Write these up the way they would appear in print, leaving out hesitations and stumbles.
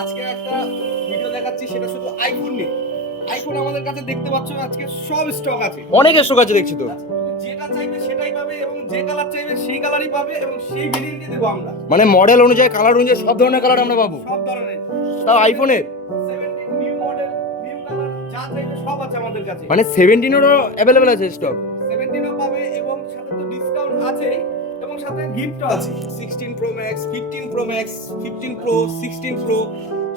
আজকে একটা ভিডিও দেখাচ্ছি, সেটা শুধু আইফোন নিয়ে। আইফোন আমাদের কাছে দেখতে পাচ্ছ আজকে সব স্টক আছে। অনেক স্টক আছে দেখছি তো। আচ্ছা, তুমি যেটা চাইবে সেটাই পাবে, এবং যে কালার চাইবে সেই কালারই পাবে, এবং সেই ভেরিয়েন্টই দেবো আমরা। মানে মডেল অনুযায়ী, কালার অনুযায়ী সব ধরনের কালার আমরা পাবো, সব ধরনের। তাও আইফোনের। 17 নিউ মডেল, নিউ কালার, যা চাইবে সব আছে আমাদের কাছে। মানে 17এরও অ্যাভেলেবেল আছে স্টক। 17 ও পাবে, এবং সাথে তো ডিসকাউন্ট আছেই, এবং সাথে গিফটও আছে। 16 pro max, 15 pro max, 15 pro, 16 pro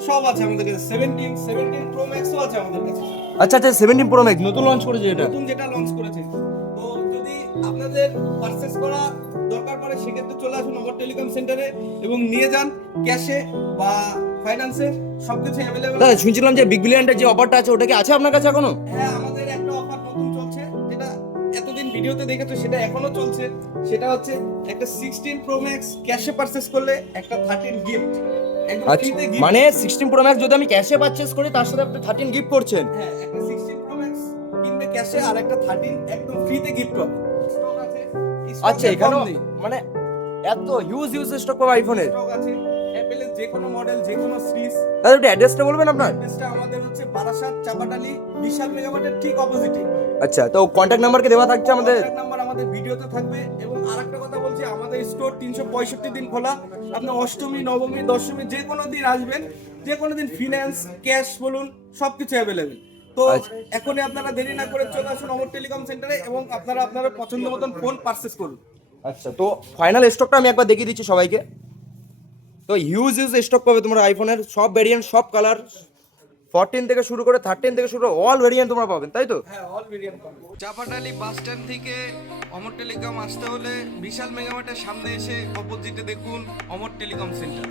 সব আছে আমাদের কাছে। 17 প্রো ম্যাক্সও আছে আমাদের কাছে। আচ্ছা আচ্ছা, 17 প্রো ম্যাক্স নতুন লঞ্চ করেছে এটা। নতুন যেটা লঞ্চ করেছে। তো যদি আপনাদের পারচেজ করা দরকার পড়ে, সেক্ষেত্রে চলে আসুন আমার টেলিকম সেন্টারে এবং নিয়ে যান। ক্যাশে বা ফাইন্যান্সে সবকিছু অ্যাভেলেবল। দাদা শুনছিলাম যে বিগ বিলিয়নের যে অফারটা আছে, ওটা কি আছে আপনার কাছে এখনো? হ্যাঁ, আমাদের একটা অফার নতুন চলছে, যেটা এতদিন ভিডিওতে দেখেছো, সেটা এখনো চলছে। সেটা হচ্ছে একটা 16 প্রো ম্যাক্স ক্যাশে পারচেজ করলে একটা 13 গিফট একদম আচ্ছা, ফ্রিতে গিফট। মানে 16 প্রো ম্যাক্স যদি আমি ক্যাশে পারচেজ করি, তার সাথে আপনি 13 গিফট করছেন। হ্যাঁ, একটা 16 প্রো ম্যাক্স কিনবে ক্যাশে, আর একটা 13 একদম ফ্রিতে গিফট পাবে। স্টক আছে। আচ্ছা, এখানেও মানে এত হিউজ স্টক পাবো আইফোনের। স্টক আছে। অ্যাপেলের যে কোনো মডেল, যে কোনো সিরিজ। দাদা একটু অ্যাড্রেসটা বলবেন আপনার? অ্যাড্রেসটা আমাদের হচ্ছে বারাসাত চাপাটালি বিশাল মেগামার্টের ঠিক অপোজিটে। আচ্ছা, তো কন্ট্যাক্ট নাম্বার কি দেওয়া থাকছে আমাদের? কন্ট্যাক্ট নাম্বার আমাদের ভিডিওতে থাকবে। এবং আরেকটা কথা বলছি, আমাদের স্টোর 365 দিন খোলা। আপনি অষ্টমী, নবমী, দশমী যে কোনো দিন আসবেন, যে কোনো দিন ফিনান্স, ক্যাশ বলুন, সবকিছু অ্যাভেলেবেল। তো আচ্ছা। এখনই আপনারা দেরি না করে চলে আসুন অমর টেলিকম সেন্টারে, এবং আপনারা আপনার পছন্দ মতন ফোন পারচেজ করুন। আচ্ছা, তো ফাইনাল স্টকটা আমি একবার দেখিয়ে দিচ্ছি সবাইকে। তো হিউজ স্টক পাবে তোমরা আইফোনের, সব ভেরিয়েন্ট, সব কালার, 14 থেকে শুরু করে 13 থেকে শুরু করে অল ভেরিয়েন্ট তোমরা পাবেন, তাই তো? হ্যাঁ, অল ভেরিয়েন্ট পাবেন। চাপাটালি বাস স্ট্যান্ড থেকে অমর টেলিকম আসতে হলে বিশাল মেগামার্টের সামনে এসে অপোজিটে দেখুন অমর টেলিকম সেন্টার।